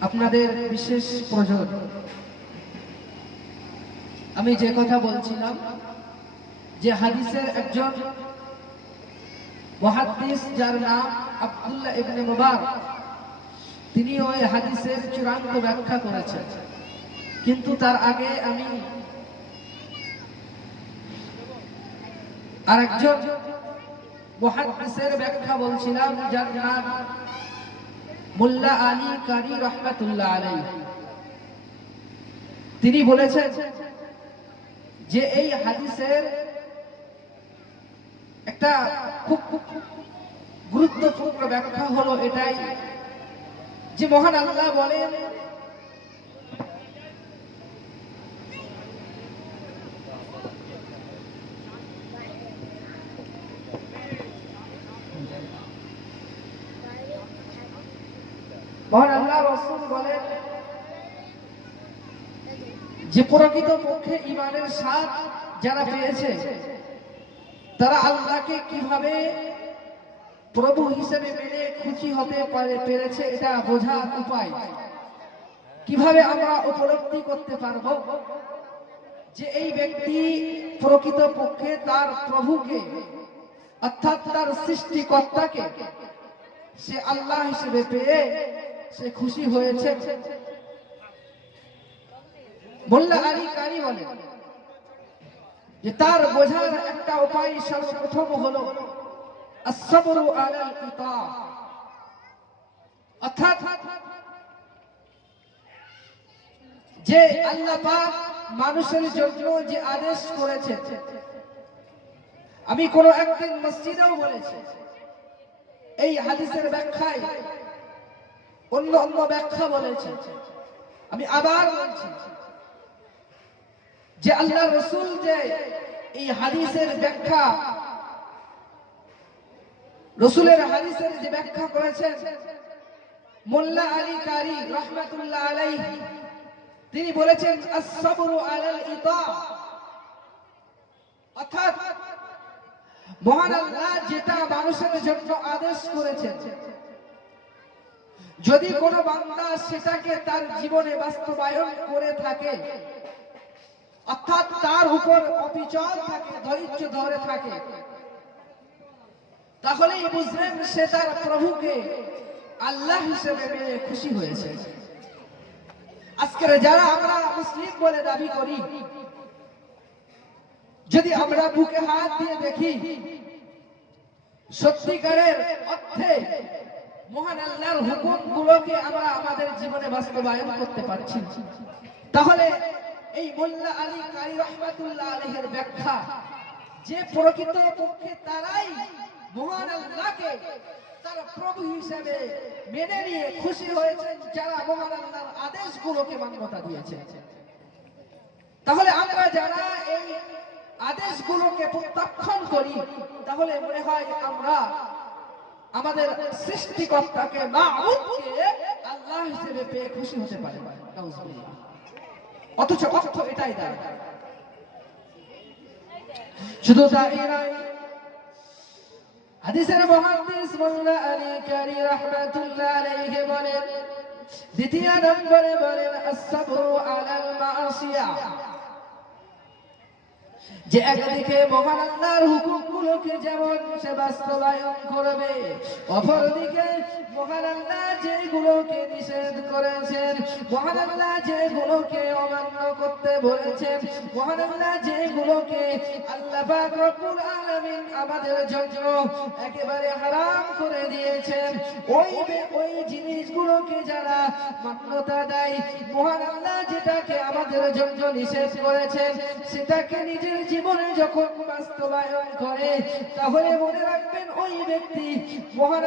আপনাদের বিশেষ প্রয়োজন। আমি যে কথা বলছিলাম, যে হাদিসের একজন মহাদ্দিস যার নাম আব্দুল্লাহ ইবনে মুবারক, তিনি ওই হাদিসের চূড়ান্ত ব্যাখ্যা করেছেন। কিন্তু তার আগে আমি আরেকজন মহাদ্দিসের ব্যাখ্যা বলছিলাম, যার নাম মোল্লা আলী কারি রহমাতুল্লাহ তিনি বলেছেন যে এই হাদিসের একটা খুব খুব গুরুত্বপূর্ণ ব্যাখ্যা হলো এটাই যে মহান আল্লাহ বলেন যে প্রকৃত পক্ষে ইমানের স্বাদ যারা পেয়েছে, তারা আল্লাহকে কীভাবে প্রভু হিসেবে মেনে খুশি হতে পারে, পেরেছে, এটা বোঝার উপায়। কীভাবে আমরা উপলব্ধি করতে পারব? যে এই ব্যক্তি প্রকৃত পক্ষে তার প্রভুকে, অর্থাৎ তার সৃষ্টিকর্তাকে, সে আল্লাহ হিসেবে পেয়ে সে খুশি হয়েছে। মোল্লা আলী কারি বলে যে তার বোঝার একটা উপায় সর্বপ্রথম হলো যে আল্লাহ মানুষের জন্য যে আদেশ করেছে, আমি কোন একদিন মসজিদেও বলেছি, এই হাদিসের ব্যাখ্যায় অন্য অন্য ব্যাখ্যা বলেছে। আমি আবার বলছি যে আল্লাহ রসুল যে এই হাদিসের ব্যাখ্যা, রসুলের হাদিসের যে ব্যাখ্যা করেছেন, মোল্লা আলী কারি রহমাতুল্লাহ আলাইহি, তিনি বলেছেন অর্থাৎ মহান আল্লাহ যেটা মানুষের জন্য আদেশ করেছেন যদি কোনো বান্দা সেটাকে তার জীবনে বাস্তবায়ন করে থাকে, অর্থাৎ তার উপর অবিচল থাকে, ধৈর্য ধরে থাকে তাহলেই বুঝলেন সে তার প্রভুকে আল্লাহ হিসেবে খুশি হয়েছে। আজকের যারা আমরা মুসলিম বলে দাবি করি, যদি আমরা বুকে হাত দিয়ে দেখি, সত্যিকারের অর্থে মহান আল্লাহর হুকুম গুলোকে আমরা আমাদের জীবনে বাস্তবায়ন করতে পারছি তাহলে এই মোল্লা আলী কারি রহমাতুল্লাহ আলহের ব্যাখ্যা যে প্রকৃত পক্ষে তারাই মহান আল্লাহকে তার প্রভু হিসেবে মেনে নিয়ে খুশি হয়েছেন, যারা মহান আল্লাহর আদেশগুলোকে মান্যতা দিয়েছে তাহলে আমরা যারা এই আদেশগুলোকে প্রত্যাখ্যান করি, তাহলে মনে হয় আমরা আমাদের সৃষ্টিকর্তাকে, মাহবুবকে আল্লাহ হিসেবে পেয়ে খুশি হতে পারে। অথচ অর্থ এটাই দেয় শুধু তাই হাদিসের মহাদিস মোল্লা আলী কারি রহমাতুল্লাহ আলাইহি বলেন, দ্বিতীয় নম্বরে বলেন, আসসাবরু আলাল মাসিয়া। যে একদিকে মহান আল্লাহর হুকুমগুলোকে যেমন সে বাস্তবায়ন করবে। অপরদিকে মহান যেগুলোকে নিষেধ করেছেন মহান যেগুলোকে অমান্য করতে বলেছেন মহান যেগুলোকে আমাদের জন্য একেবারে হারাম করে দিয়েছেন, ওই ওই জিনিসগুলোকে যারা মান্যতা দেয় মহান যেটাকে আমাদের জন্য নিষেধ করেছেন, সেটাকে নিজের জীবনে যখন বাস্তবায়ন করে, তাহলে মনে রাখবেন ওই ব্যক্তি